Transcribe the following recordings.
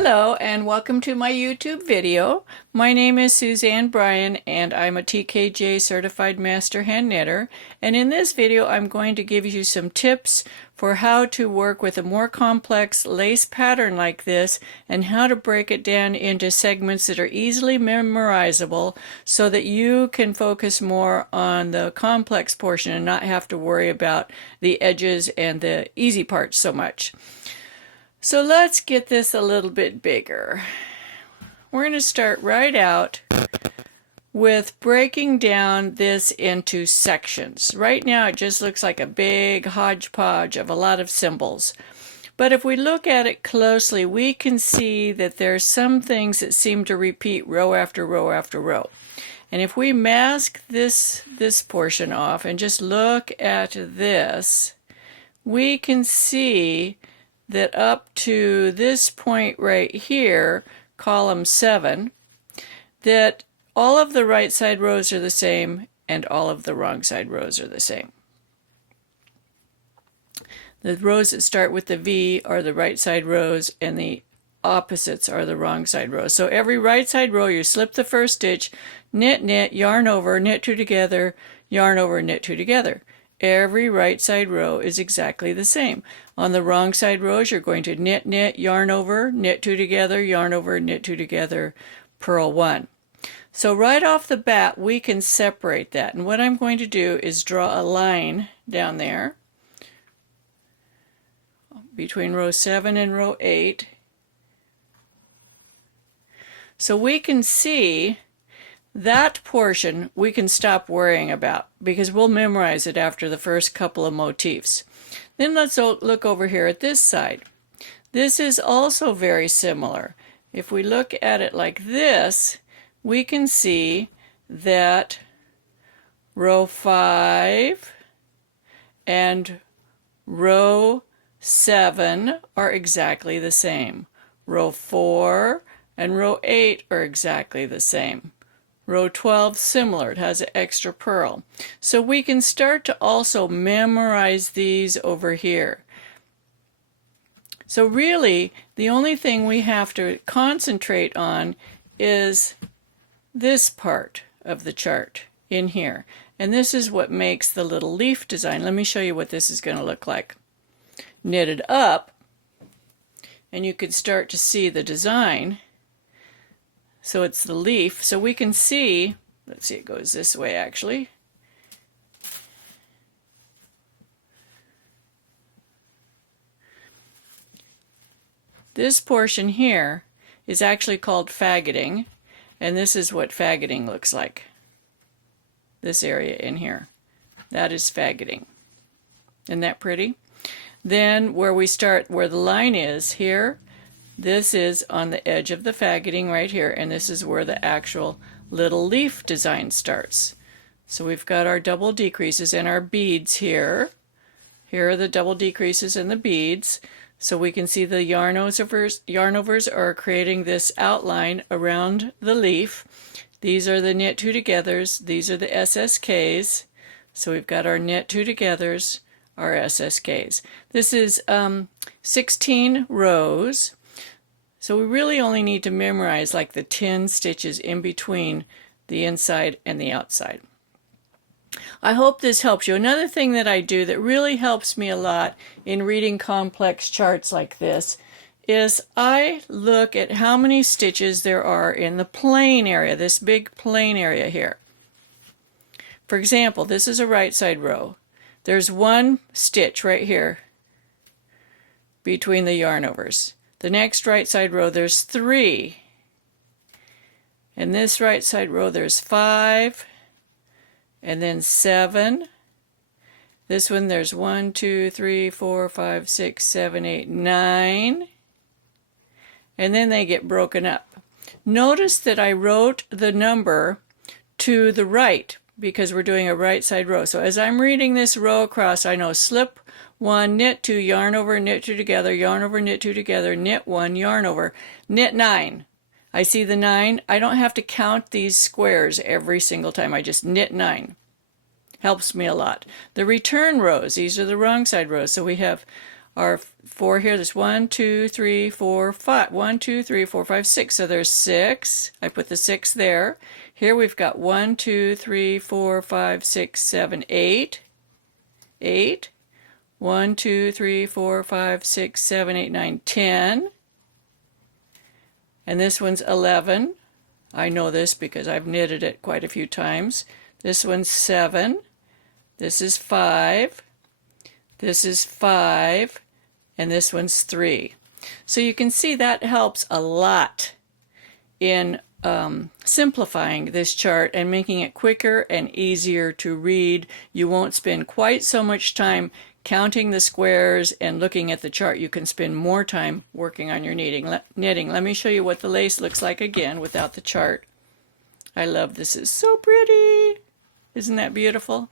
Hello and welcome to my YouTube video. My name is Suzanne Bryan and I'm a TKJ Certified Master Hand Knitter, and in this video I'm going to give you some tips for how to work with a more complex lace pattern like this and how to break it down into segments that are easily memorizable so that you can focus more on the complex portion and not have to worry about the edges and the easy parts so much. So let's get this a little bit bigger. We're going to start right out with breaking down this into sections. Right now it just looks like a big hodgepodge of a lot of symbols. But if we look at it closely, we can see that there's some things that seem to repeat row after row after row. And if we mask this portion off and just look at this, we can see that up to this point right here, column 7, that all of the right side rows are the same and all of the wrong side rows are the same. The rows that start with the V are the right side rows and the opposites are the wrong side rows. So every right side row you slip the first stitch, knit, knit, yarn over, knit 2 together, yarn over, knit 2 together. Every right side row is exactly the same. On the wrong side rows, you're going to knit, knit, yarn over, knit 2 together, yarn over, knit 2 together, purl 1. So right off the bat, we can separate that. And what I'm going to do is draw a line down there between row 7 and row 8. So we can see that portion we can stop worrying about because we'll memorize it after the first couple of motifs. Then let's look over here at this side. This is also very similar. If we look at it like this, we can see that row 5 and row 7 are exactly the same. Row 4 and row 8 are exactly the same. Row 12, similar, it has an extra purl. So we can start to also memorize these over here. So really, the only thing we have to concentrate on is this part of the chart in here. And this is what makes the little leaf design. Let me show you what this is going to look like. Knitted up, and you can start to see the design. So it's the leaf. So we can see, let's see, it goes this way actually. This portion here is actually called faggoting, and this is what faggoting looks like. This area in here. That is faggoting. Isn't that pretty? Then where we start, where the line is here, this is on the edge of the faggoting right here, and this is where the actual little leaf design starts. So we've got our double decreases and our beads here. Here are the double decreases and the beads. So we can see the yarn overs are creating this outline around the leaf. These are the knit 2 togethers. These are the SSKs. So we've got our knit 2 togethers, our SSKs. This is 16 rows. So we really only need to memorize like the 10 stitches in between the inside and the outside. I hope this helps you. Another thing that I do that really helps me a lot in reading complex charts like this is I look at how many stitches there are in the plain area, this big plain area here. For example, this is a right side row. There's 1 stitch right here between the yarn overs. The next right side row, there's 3. In this right side row, there's 5. And then 7. This one, there's 1, 2, 3, 4, 5, 6, 7, 8, 9. And then they get broken up. Notice that I wrote the number to the right because we're doing a right side row. So as I'm reading this row across, I know slip 1, knit 2, yarn over, knit 2 together, yarn over, knit 2 together, knit 1, yarn over, knit 9. I see the 9. I don't have to count these squares every single time. I just knit 9. Helps me a lot. The return rows, these are the wrong side rows. So we have are 4 here. There's 1, 2, 3, 4, 5. 1, 2, 3, 4, 5, 6. So there's 6. I put the 6 there. Here we've got 1, 2, 3, 4, 5, 6, 7, 8. 8. 1, 2, 3, 4, 5, 6, 7, 8, 9, 10. And this one's 11. I know this because I've knitted it quite a few times. This one's 7. This is 5. This is 5. And this one's 3. So you can see that helps a lot in simplifying this chart and making it quicker and easier to read. You won't spend quite so much time counting the squares and looking at the chart. You can spend more time working on your knitting. Let me show you what the lace looks like again without the chart. I love this. It's so pretty. Isn't that beautiful?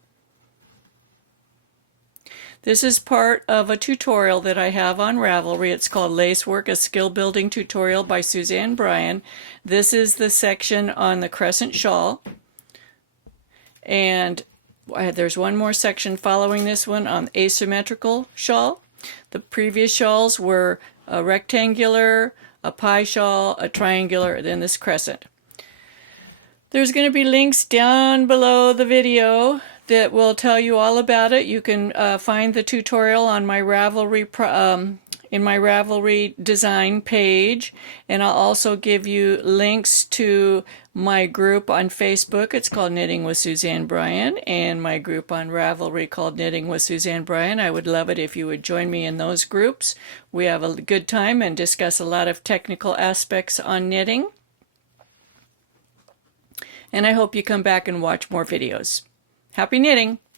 This is part of a tutorial that I have on Ravelry. It's called Lacework, a Skill Building Tutorial by Suzanne Bryan. This is the section on the crescent shawl. And there's one more section following this one on asymmetrical shawl. The previous shawls were a rectangular, a pie shawl, a triangular, then this crescent. There's going to be links down below the video that will tell you all about it. You can find the tutorial on my Ravelry in my Ravelry design page, and I'll also give you links to my group on Facebook. It's called Knitting with Suzanne Bryan, and my group on Ravelry called Knitting with Suzanne Bryan. I would love it if you would join me in those groups. We have a good time and discuss a lot of technical aspects on knitting. And I hope you come back and watch more videos. Happy knitting!